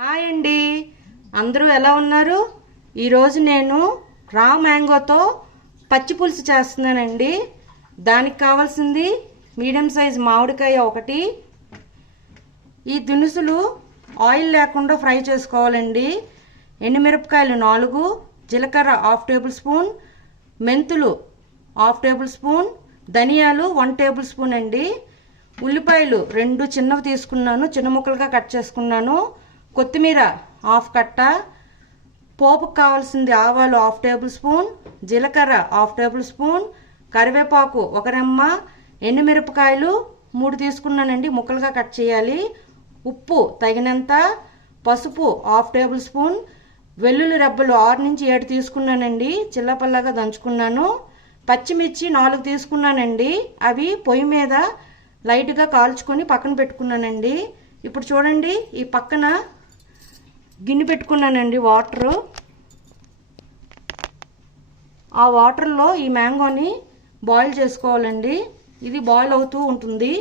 Hi అండి, అందరూ ఎలా ఉన్నారు? ఈరోజు నేను రా మ్యాంగోతో పచ్చి పులుసు చేస్తున్నానండి. దానికి కావాల్సింది మీడియం సైజ్ మామిడికాయ ఒకటి. ఈ దినుసులు ఆయిల్ లేకుండా ఫ్రై చేసుకోవాలండి. ఎండుమిరపకాయలు 4, జీలకర్ర 1/2 టేబుల్ స్పూన్, మెంతులు 1/2 టేబుల్ స్పూన్, ధనియాలు 1 టేబుల్ స్పూన్ అండి. ఉల్లిపాయలు 2 చిన్నవి తీసుకున్నాను, చిన్న ముక్కలుగా కట్ చేసుకున్నాను. కొత్తిమీర 1/2 కట్ట, పోపుకు కావాల్సింది ఆవాలు 1/2 టేబుల్ స్పూన్, జీలకర్ర 1/2 టేబుల్ స్పూన్, కరివేపాకు 1 రెమ్మ, ఎండుమిరపకాయలు 3 తీసుకున్నానండి, ముక్కలుగా కట్ చేయాలి. ఉప్పు తగినంత, పసుపు 1/2 టేబుల్ స్పూన్, వెల్లుల్లి రెబ్బలు 6 నుంచి 7 తీసుకున్నానండి, చిల్లపల్లగా దంచుకున్నాను. పచ్చిమిర్చి 4 తీసుకున్నానండి, అవి పొయ్యి మీద లైట్గా కాల్చుకొని పక్కన పెట్టుకున్నానండి. ఇప్పుడు చూడండి, ఈ పక్కన గిన్నె పెట్టుకున్నానండి వాటరు. ఆ వాటర్లో ఈ మ్యాంగోని బాయిల్ చేసుకోవాలండి. ఇది బాయిల్ అవుతూ ఉంటుంది.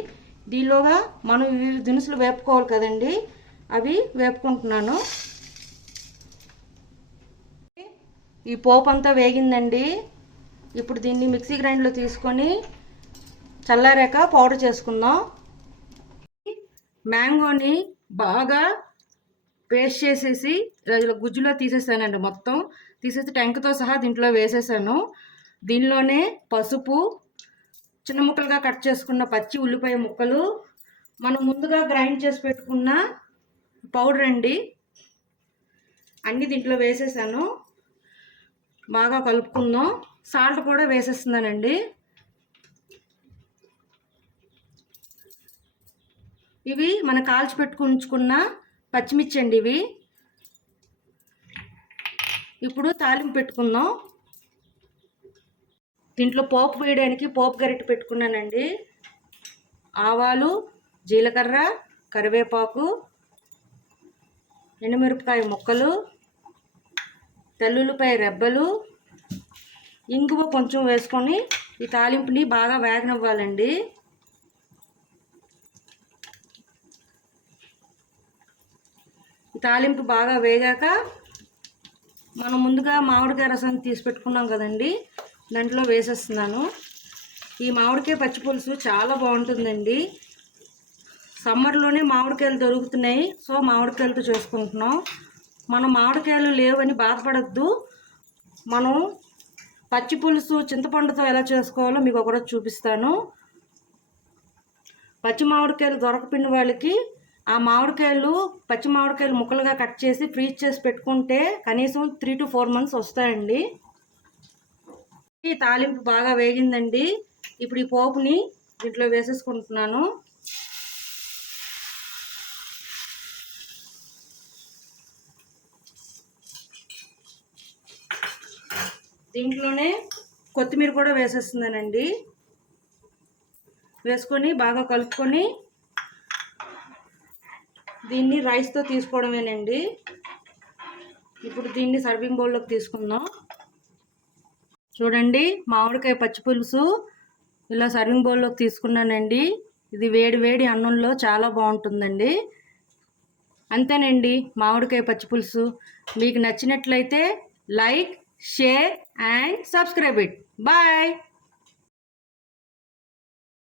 దీనిలోగా మనం ఇవి దినుసులు వేపుకోవాలి కదండి, అవి వేపుకుంటున్నాను. ఈ పోపు అంతా వేగిందండి. ఇప్పుడు దీన్ని మిక్సీ గ్రైండర్లో తీసుకొని చల్లారాక పౌడర్ చేసుకుందాం. మ్యాంగోని బాగా పేస్ట్ చేసేసి గుజ్జులో తీసేసానండి. మొత్తం తీసేసి టెంకతో సహా దీంట్లో వేసేసాను. దీనిలోనే పసుపు, చిన్న ముక్కలుగా కట్ చేసుకున్న పచ్చి ఉల్లిపాయ ముక్కలు, మనం ముందుగా గ్రైండ్ చేసి పెట్టుకున్న పౌడర్ అండి, అన్నీ దీంట్లో వేసేసాను. బాగా కలుపుకుందాం. సాల్ట్ కూడా వేసేస్తున్నానండి. ఇవి మన కాల్చి పెట్టుకుంచుకున్న పచ్చిమిర్చి అండి ఇవి. ఇప్పుడు తాలింపు పెట్టుకుందాం. దీంట్లో పోపు వేయడానికి పోపు గరిటె పెట్టుకున్నానండి. ఆవాలు, జీలకర్ర, కరివేపాకు, ఎండుమిరపకాయ ముక్కలు, తెల్లుల్లిపాయ రెబ్బలు, ఇంగువ కొంచెం వేసుకొని ఈ తాలింపుని బాగా వేగనివ్వాలండి. తాలింపు బాగా వేగాక మనం ముందుగా మామిడికాయ రసం తీసి పెట్టుకున్నాం కదండి, దాంట్లో వేసేస్తున్నాను. ఈ మామిడికాయ పచ్చి పులుసు చాలా బాగుంటుందండి. సమ్మర్లోనే మామిడికాయలు దొరుకుతున్నాయి, సో మామిడికాయలతో చేసుకుంటున్నాం. మనం మామిడికాయలు లేవని బాధపడద్దు. మనం పచ్చి పులుసు చింతపండుతో ఎలా చేసుకోవాలో మీకు ఒకరోజు చూపిస్తాను. పచ్చి మామిడికాయలు దొరకపిన వాళ్ళకి ఆ మామిడికాయలు, పచ్చి మామిడికాయలు ముక్కలుగా కట్ చేసి ఫ్రీజ్ చేసి పెట్టుకుంటే కనీసం 3 to 4 months వస్తాయండి. ఈ తాలింపు బాగా వేగిందండి. ఇప్పుడు ఈ పోపుని దీంట్లో వేసేసుకుంటున్నాను. దీంట్లోనే కొత్తిమీర కూడా వేసేస్తున్నానండి. వేసుకొని బాగా కలుపుకొని దీన్ని రైస్తో తీసుకోవడమేనండి. ఇప్పుడు దీన్ని సర్వింగ్ బౌల్లోకి తీసుకుందాం. చూడండి, మామిడికాయ పచ్చి పులుసు ఇలా సర్వింగ్ బౌల్లోకి తీసుకున్నానండి. ఇది వేడి వేడి అన్నంలో చాలా బాగుంటుందండి. అంతేనండి, మామిడికాయ పచ్చి పులుసు. మీకు నచ్చినట్లయితే like, share and subscribe it. Bye.